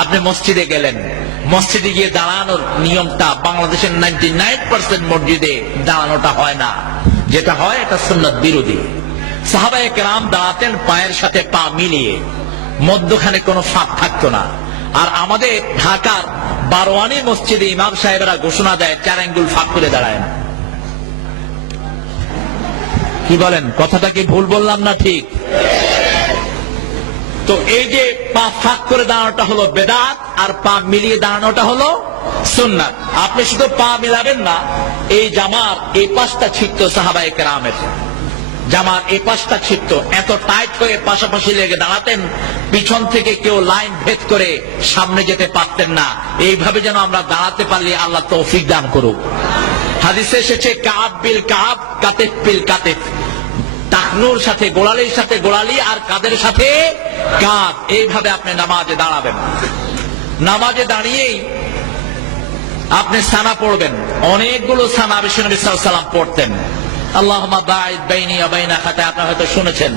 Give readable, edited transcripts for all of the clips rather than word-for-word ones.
আপনি মসজিদে গেলেন, মসজিদে গিয়ে দাঁড়ানোর নিয়মটা বাংলাদেশের 99% মসজিদে দাঁড়ানোটা হয় না। যেটা হয় এটা সুন্নাত বিরোধী। সাহাবায়ে কেরাম দাঁড়াতেন পায়ের সাথে পা মিলিয়ে, মধ্যখানে কোনো ফাঁক থাকতো না। আর আমাদের ঢাকার বারোয়ানি মসজিদে ইমাম সাহেবরা ঘোষণা দেয় 4 আঙ্গুল ফাঁক করে দাঁড়ায় না। কি বলেন, কথাটা কি ভুল বললাম না ঠিক? তো এই যে পা ফাঁক করে দাঁড়ানোটা হলো বেদাত, আর পা মিলিয়ে দাঁড়ানোটা হলো সুন্নাত। আপনি শুধু পা মিলাবেন না, এই জামার এই পাশটা ছিটতো সাহাবায়ে কেরামের, জামার এই পাশটা ছিটতো, এত টাইট হয়ে পাশাপাশি লেগে দাঁড়াতেন, পিছন থেকে কেউ লাইন ভেদ করে সামনে যেতে পারতেন না। এইভাবে যেন আমরা দাঁড়াতে পারলে আল্লাহ তৌফিক দান করুক। হাদিসে এসেছে কাব বিল কাব, কাতেফ বিল কাতেফ, টাকনুর সাথে গোড়ালির সাথে গোড়ালি, আর কাদের সাথে কাঁধ। এইভাবে আপনি নামাজে দাঁড়াবেন। নামাজে দাঁড়িয়েই আপনি সানা পড়বেন। অনেকগুলো সানা বিশ্বনবী সাল্লাল্লাহু আলাইহি ওয়াসাল্লাম পড়তেন। আল্লাহুম্মা বাঈদ বাইনি ওয়া বাইনা খাতায়া, আপনারা হয়তো শুনেছেন।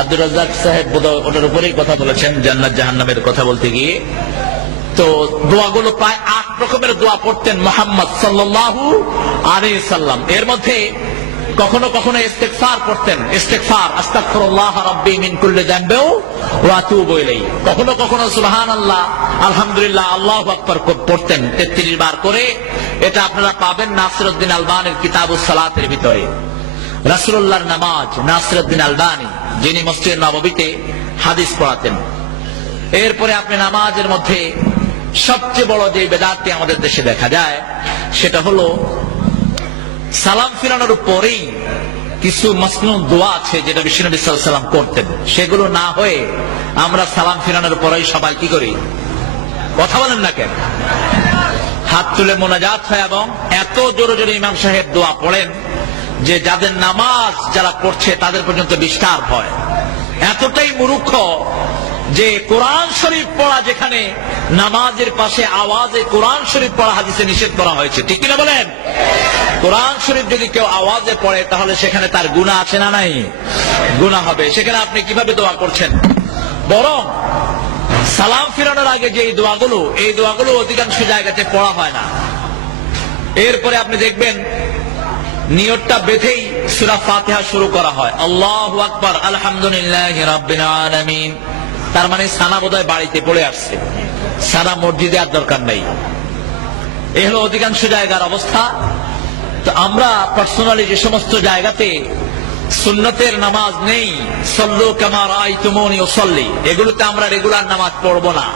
আব্দুর রাজ্জাক সাহেব বোধহয় ওটার উপরেই কথা বলেছেন, জান্নাত জাহান্নামের কথা বলতে গিয়ে। তো দোয়াগুলো প্রায় 8 রকমের দোয়া পড়তেন মুহাম্মদ সাল্লাল্লাহু আলাইহি সাল্লাম। এর মধ্যে কখনো কখনো ইস্তিগফার করতেন, ইস্তিগফার, আস্তাগফিরুল্লাহ রাব্বি মিন কুল্লি যামবি ওয়া আতুবু ইলাইহি। কখনো কখনো সুবহানাল্লাহ, আলহামদুলিল্লাহ, আল্লাহু আকবার পড়তেন 33 বার করে। এটা আপনারা পাবেন নাসিরউদ্দিন আলবানীর কিতাবুস সালাতের ভিতরে। রাসূলুল্লাহর নামাজ, নাসিরউদ্দিন আলবানী, যিনি মসজিদ নববীতে হাদিস পড়াতেন। এরপরে আপনি নামাজের মধ্যে সবচেয়ে বড় যে বেদাতটি আমাদের দেশে দেখা যায়, সেটা হলো সালাম ফিরানোর পরেই কিছু মাসনুন দোয়া আছে যেটা বিশ্বনবী সাল্লাল্লাহু আলাইহি ওয়াসাল্লাম করতেন। সেগুলো না হয়ে আমরা সালাম ফিরানোর পরেই সবাই কি করি? কথা বলেন না কেন? হাত তুলে মোনাজাত হয়, এবং এত জোরে জোরে ইমাম সাহেব দোয়া পড়েন যে যাদের নামাজ যারা পড়ছে তাদের পর্যন্ত ডিস্টার্ব হয়। এতটাই মূর্খ যে কোরআন শরীফ পড়া, যেখানে নামাজের পাশে আওয়াজে কোরআন শরীফ পড়া হাদিসে নিষেধ করা হয়েছে, ঠিক কিনা বলেন? কোরআন শরীফ যদি কেউ আওয়াজে পড়ে তাহলে সেখানে তার গুনাহ আছে না নাই? গুনাহ হবে। সেখানে আপনি কিভাবে দোয়া করছেন? বরং সালাম ফিরানোর আগে যে এই দোয়াগুলো অধিকাংশ জায়গাতে পড়া হয় না। এরপরে আপনি দেখবেন নিয়তটা বেঁধেই সূরা ফাতিহা শুরু করা হয়, আল্লাহু আকবার, আলহামদুলিল্লাহি রাব্বিল আলামিন। তার মানে সানা বোধহয় বাড়িতে পড়ে আসছে, সানা মসজিদে আর দরকার নেই। এই হলো অধিকাংশ জায়গার অবস্থা। তো আমরা পার্সোনালি যে সমস্ত জায়গাতে সুন্নতের নামাজ নেই, সল্লু কামা রাআইতুমুনি উসাল্লি, এগুলোতে আমরা রেগুলার নামাজ পড়বো না।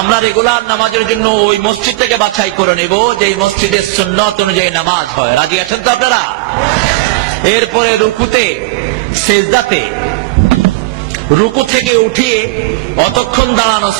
আমরা রেগুলার নামাজের জন্য ওই মসজিদ থেকে বাছাই করে নেব যে এই মসজিদের সুন্নত অনুযায়ী নামাজ হয়। রাজি আছেন তো আপনারা? এরপরে রুকুতে, সেজদাতে, রুকু থেকে উঠিয়ে অতক্ষণ দাঁড়ানো